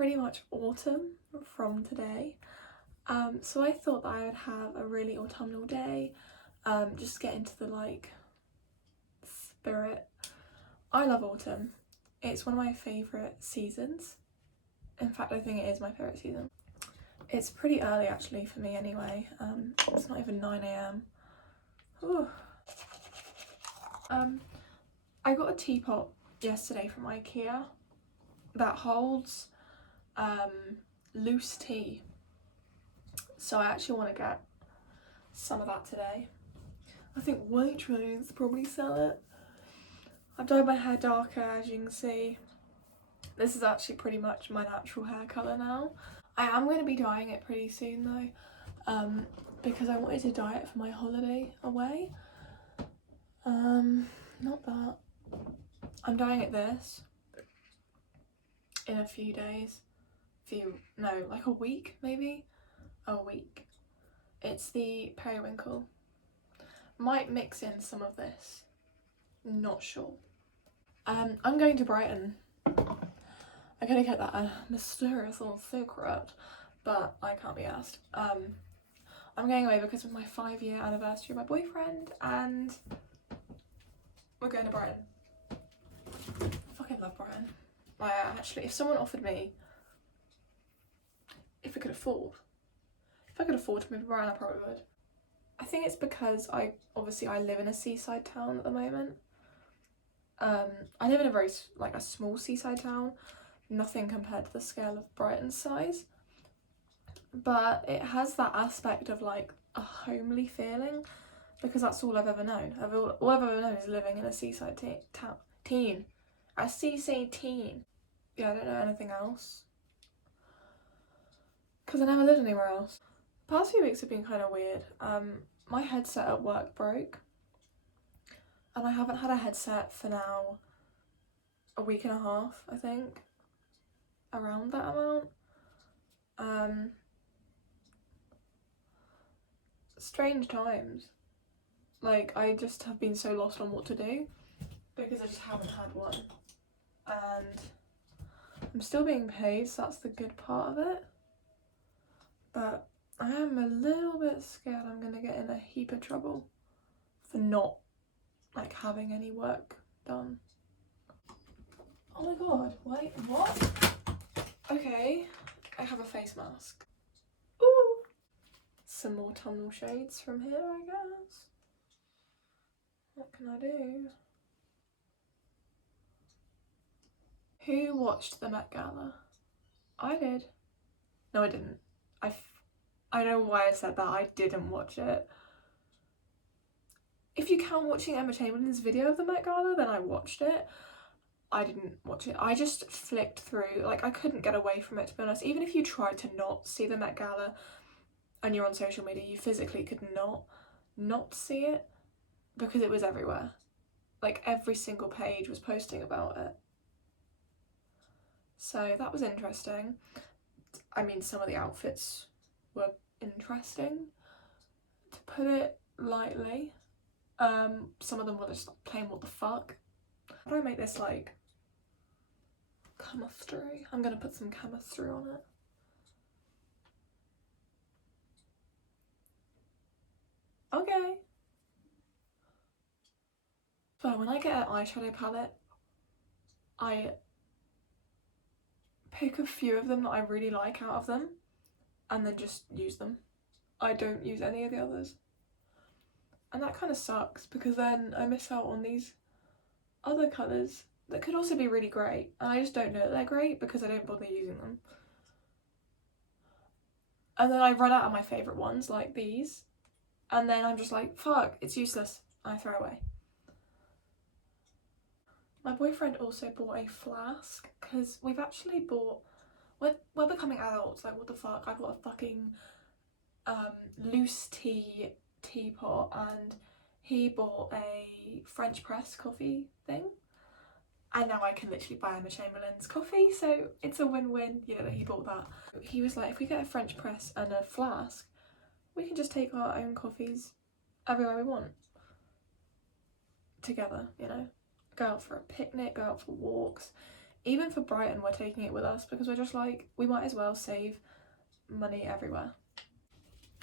pretty much autumn from today. So I thought that I would have a really autumnal day, just get into the like spirit. I love autumn. It's one of my favourite seasons. In fact, I think it is my favourite season. It's pretty early actually for me anyway. It's not even 9 a.m. I got a teapot yesterday from IKEA that holds loose tea. So I actually want to get some of that today. I think Waitrose probably sell it. I've dyed my hair darker, as you can see. This is actually pretty much my natural hair colour now. I am going to be dyeing it pretty soon though, because I wanted to dye it for my holiday away. Not that. I'm dyeing it this in a few days. Like a week maybe? A week. It's the periwinkle. Might mix in some of this. Not sure. I'm going to Brighton. I'm gonna get that a mysterious little secret, but I can't be asked. I'm going away because of my 5-year anniversary of my boyfriend, and we're going to Brighton. I fucking love Brighton. Actually, if someone offered me, if I could afford to move to Brighton, I probably would. I think it's because I live in a seaside town at the moment. I live in a very a small seaside town, nothing compared to the scale of Brighton's size, but it has that aspect of like a homely feeling because that's all I've ever known. All I've ever known is living in a seaside teen. A seaside teen. Yeah, I don't know anything else because I never lived anywhere else. The past few weeks have been kind of weird. My headset at work broke, and I haven't had a headset for now a week and a half, I think, around that amount. Strange times. Like, I just have been so lost on what to do because I just haven't had one, and I'm still being paid, so that's the good part of it, but I am a little bit scared I'm gonna get in a heap of trouble for not like having any work done. Oh my god, wait, what? Okay, I have a face mask. Ooh! Some more autumnal shades from here, I guess. What can I do? Who watched the Met Gala? I did. No, I didn't. I don't know why I said that. I didn't watch it. If you count watching Emma Chamberlain's video of the Met Gala, then I watched it. I didn't watch it. I just flicked through. Like, I couldn't get away from it, to be honest. Even if you tried to not see the Met Gala and you're on social media, you physically could not see it because it was everywhere. Like, every single page was posting about it. So that was interesting. I mean, some of the outfits were interesting, to put it lightly. Some of them were just like plain what the fuck. How do I make this like chemistry? I'm gonna put some chemistry on it. Okay. So when I get an eyeshadow palette, I pick a few of them that I really like out of them and then just use them. I don't use any of the others. And that kind of sucks because then I miss out on these other colours that could also be really great, and I just don't know that they're great because I don't bother using them. And then I run out of my favourite ones, like these, and then I'm just like, fuck, it's useless. I throw away. My boyfriend also bought a flask because we've actually bought, we're becoming adults, like what the fuck. I bought a fucking loose tea teapot, and he bought a French press coffee thing, and now I can literally buy Emma Chamberlain's coffee, so it's a win-win, you know, that he bought that. He was like, if we get a French press and a flask, we can just take our own coffees everywhere we want together, you know, go out for a picnic, go out for walks. Even for Brighton, we're taking it with us because we're just like, we might as well save money everywhere.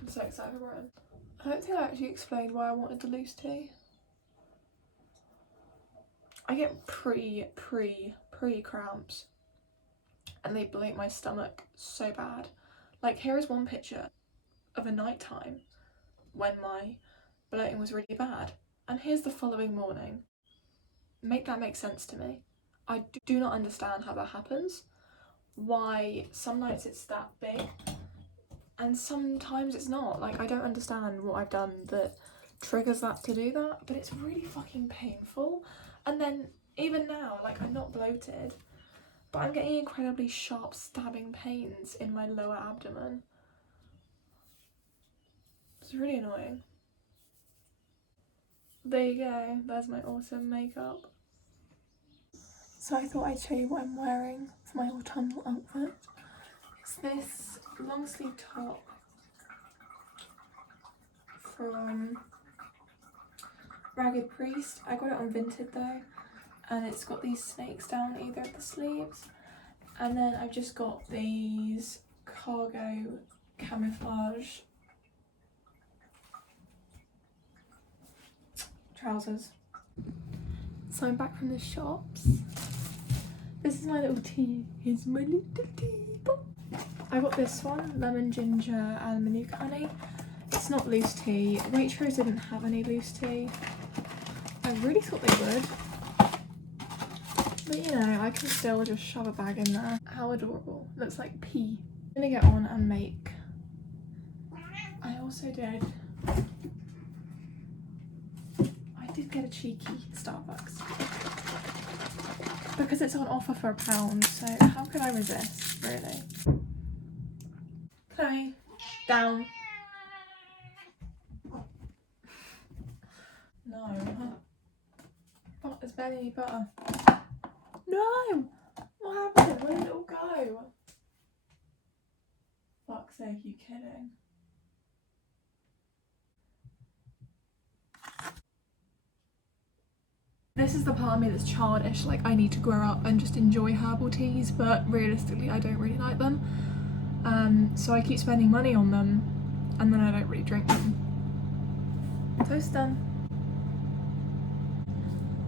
I'm so excited for Brighton. I don't think I actually explained why I wanted the loose tea. I get pre cramps and they bloat my stomach so bad. Like, here is one picture of a night time when my bloating was really bad, and here's the following morning. Make that make sense to me. I do not understand how that happens. Why some nights it's that big and sometimes it's not. Like, I don't understand what I've done that triggers that to do that, but it's really fucking painful. And then even now, like, I'm not bloated, but I'm getting incredibly sharp stabbing pains in my lower abdomen. It's really annoying. There you go, there's my autumn makeup. So I thought I'd show you what I'm wearing for my autumnal outfit. It's this long sleeve top from Ragged Priest. I got it on Vinted though, and it's got these snakes down either of the sleeves. And then I've just got these cargo camouflage trousers. So I'm back from the shops. This is my little tea. Here's my little teapot. I got this one, lemon ginger and manuka honey. It's not loose tea. Waitrose didn't have any loose tea. I really thought they would. But you know, I can still just shove a bag in there. How adorable. Looks like pea. I'm gonna get on and make. I also did get a cheeky Starbucks because it's on offer for £1, so how could I resist, really? Chloe, down. No. Oh, there's barely any butter. No! What happened? Where did it all go? Fuck's sake, you kidding? This is the part of me that's childish, like I need to grow up and just enjoy herbal teas, but realistically I don't really like them. So I keep spending money on them and then I don't really drink them. So it's done.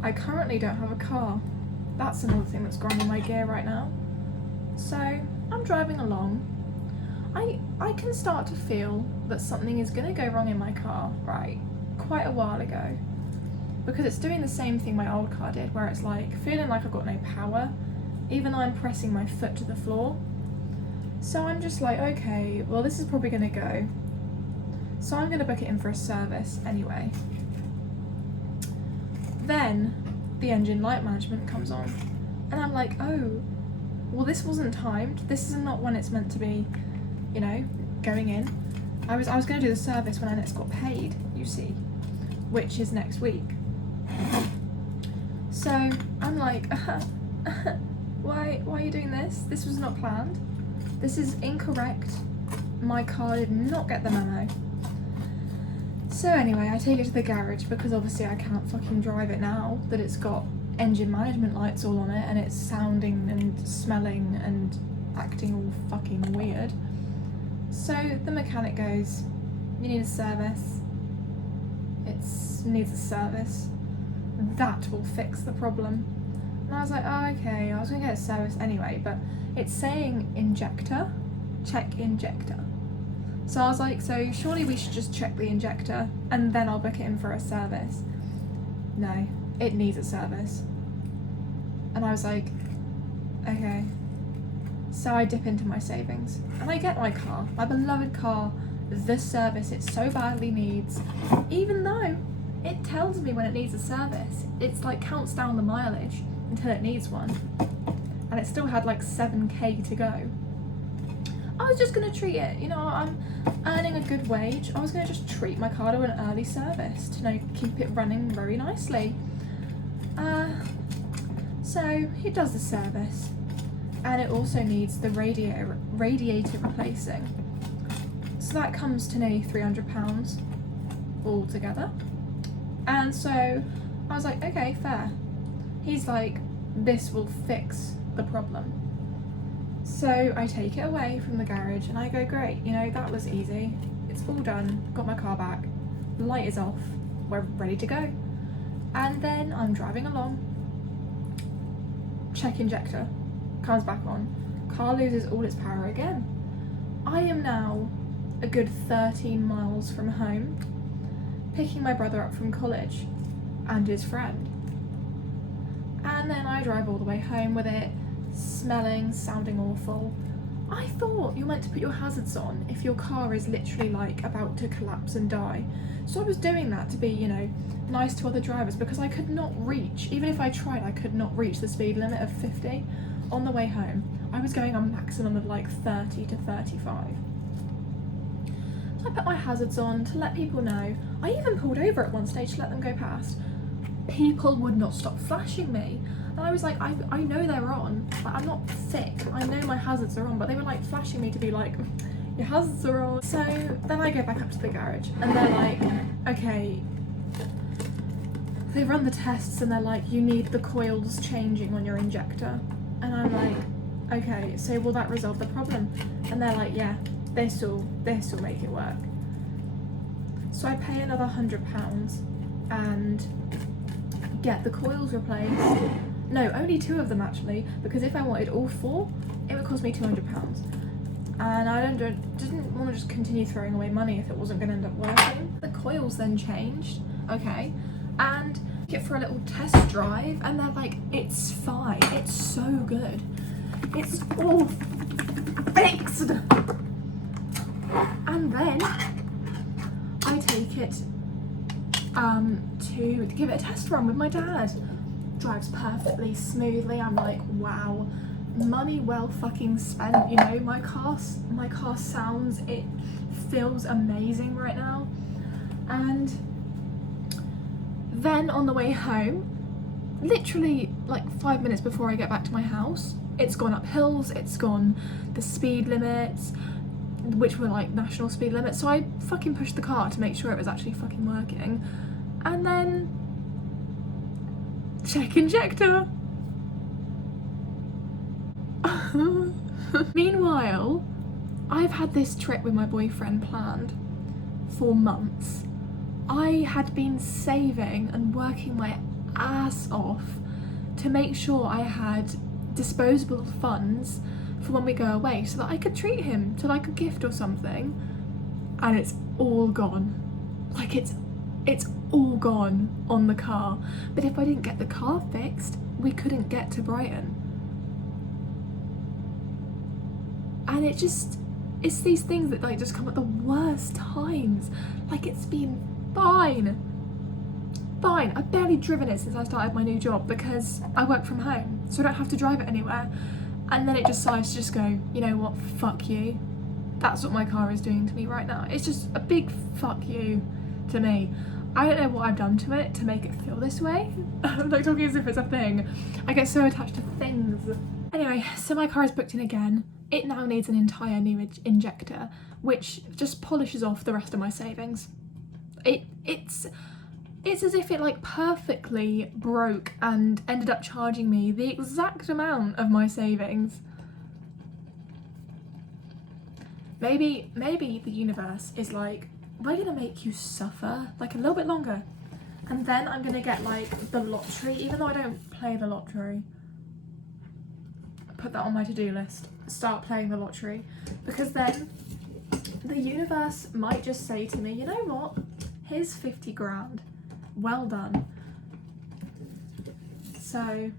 I currently don't have a car. That's another thing that's grinding my gear right now. So I'm driving along. I can start to feel that something is gonna go wrong in my car, right, quite a while ago. Because it's doing the same thing my old car did, where it's like feeling like I've got no power, even though I'm pressing my foot to the floor. So I'm just like, okay, well this is probably gonna go. So I'm gonna book it in for a service anyway. Then the engine light management comes on and I'm like, oh, well this wasn't timed. This is not when it's meant to be, you know, going in. I was gonna do the service when I next got paid, you see, which is next week. So I'm like, why are you doing this? This was not planned. This is incorrect. My car did not get the memo. So anyway, I take it to the garage because obviously I can't fucking drive it now that it's got engine management lights all on it and it's sounding and smelling and acting all fucking weird. So the mechanic goes, you need a service. It needs a service. That will fix the problem. And I was like, oh, okay, I was gonna get a service anyway, but it's saying injector, check injector. So I was like, so surely we should just check the injector and then I'll book it in for a service. No, it needs a service. And I was like, okay. So I dip into my savings and I get my car, my beloved car, the service it so badly needs, even though it tells me when it needs a service. It's like counts down the mileage until it needs one. And it still had like 7k to go. I was just gonna treat it, you know, I'm earning a good wage. I was gonna just treat my car to an early service to, you know, keep it running very nicely. So he does the service and it also needs the radiator replacing. So that comes to nearly £300 altogether. And so I was like, okay, fair. He's like, this will fix the problem. So I take it away from the garage and I go, great, you know, that was easy. It's all done, got my car back, the light is off, we're ready to go. And then I'm driving along, check injector, comes back on, car loses all its power again. I am now a good 13 miles from home, picking my brother up from college and his friend. And then I drive all the way home with it smelling, sounding awful. I thought you're meant to put your hazards on if your car is literally like about to collapse and die. So I was doing that to be, you know, nice to other drivers, because I could not reach, even if I tried, I could not reach the speed limit of 50 on the way home. I was going a maximum of like 30 to 35. So I put my hazards on to let people know. I even pulled over at one stage to let them go past. People would not stop flashing me. And I was like, I know they're on. Like, I'm not sick. I know my hazards are on, but they were like flashing me to be like, your hazards are on. So then I go back up to the garage and they're like, okay. They run the tests and they're like, you need the coils changing on your injector. And I'm like, okay, so will that resolve the problem? And they're like, yeah, they still make it work. So I pay another £100 and get the coils replaced. No, only 2 of them actually, because if I wanted all 4, it would cost me £200. And I didn't want to just continue throwing away money if it wasn't going to end up working. The coils then changed, okay, and get for a little test drive, and they're like, it's fine, it's so good, it's all fixed. And then I take it to give it a test run with my dad. Drives perfectly smoothly. I'm like, wow, money well fucking spent, you know. My car sounds, it feels amazing right now. And then on the way home, literally like 5 minutes before I get back to my house, it's gone up hills, it's gone the speed limits, which were like national speed limits. So I fucking pushed the car to make sure it was actually fucking working. And then check injector. Meanwhile, I've had this trip with my boyfriend planned for months. I had been saving and working my ass off to make sure I had disposable funds for when we go away, so that I could treat him to like a gift or something. And it's all gone. Like it's all gone on the car. But if I didn't get the car fixed, we couldn't get to Brighton. And it's these things that like just come at the worst times. Like, it's been fine. I've barely driven it since I started my new job because I work from home, so I don't have to drive it anywhere. And then it decides to just go, you know what, fuck you. That's what my car is doing to me right now. It's just a big fuck you to me. I don't know what I've done to it to make it feel this way. I'm like talking as if it's a thing. I get so attached to things. Anyway, so my car is booked in again. It now needs an entire new injector, which just polishes off the rest of my savings. It's as if it like perfectly broke and ended up charging me the exact amount of my savings. Maybe the universe is like, we're gonna make you suffer like a little bit longer, and then I'm gonna get like the lottery, even though I don't play the lottery. Put that on my to-do list. Start playing the lottery, because then the universe might just say to me, you know what? Here's 50 grand. Well done. So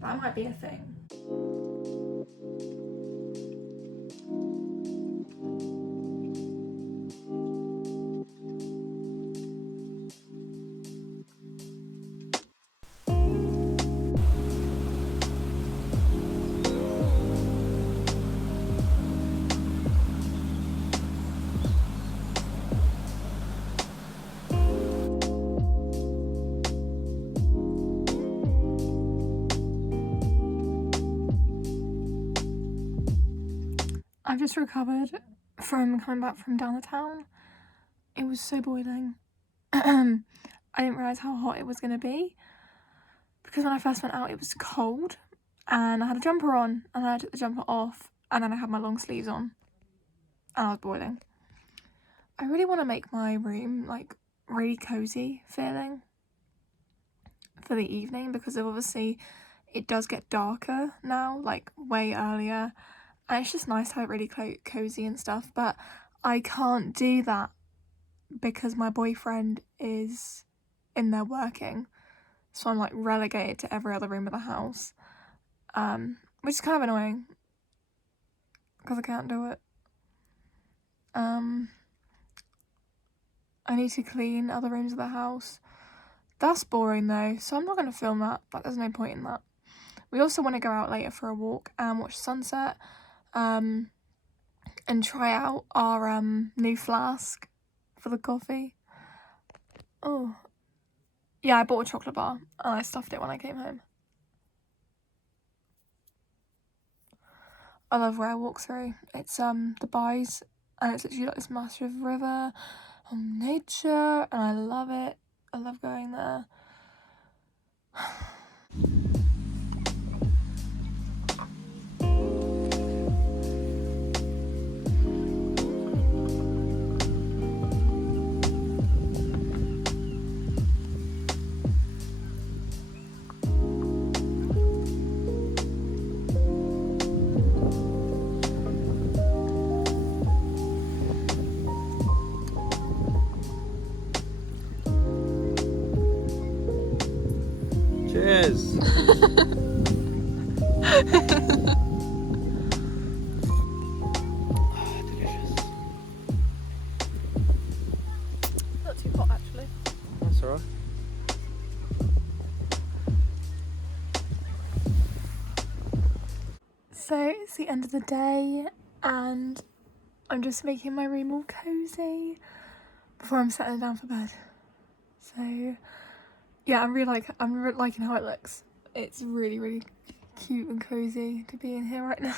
that might be a thing. I've just recovered from coming back from down the town. It was so boiling. I didn't realise how hot it was going to be, because when I first went out it was cold, and I had a jumper on, and I took the jumper off, and then I had my long sleeves on, and I was boiling. I really want to make my room like really cozy feeling for the evening, because obviously it does get darker now, like way earlier, and it's just nice to have it really cozy and stuff. But I can't do that because my boyfriend is in there working, so I'm like relegated to every other room of the house, which is kind of annoying because I can't do it. I need to clean other rooms of the house. That's boring though, so I'm not going to film that. Like, there's no point in that. We also want to go out later for a walk and watch sunset, and try out our new flask for the coffee. Oh, yeah, I bought a chocolate bar and I stuffed it when I came home. I love where I walk through. It's the Byeee, and it's literally like this massive river and nature, and I love it. I love going there. Cheers! Delicious. Not too hot actually. That's alright. So it's the end of the day and I'm just making my room all cozy before I'm settling down for bed. So yeah, I'm really liking how it looks. It's really, really cute and cozy to be in here right now.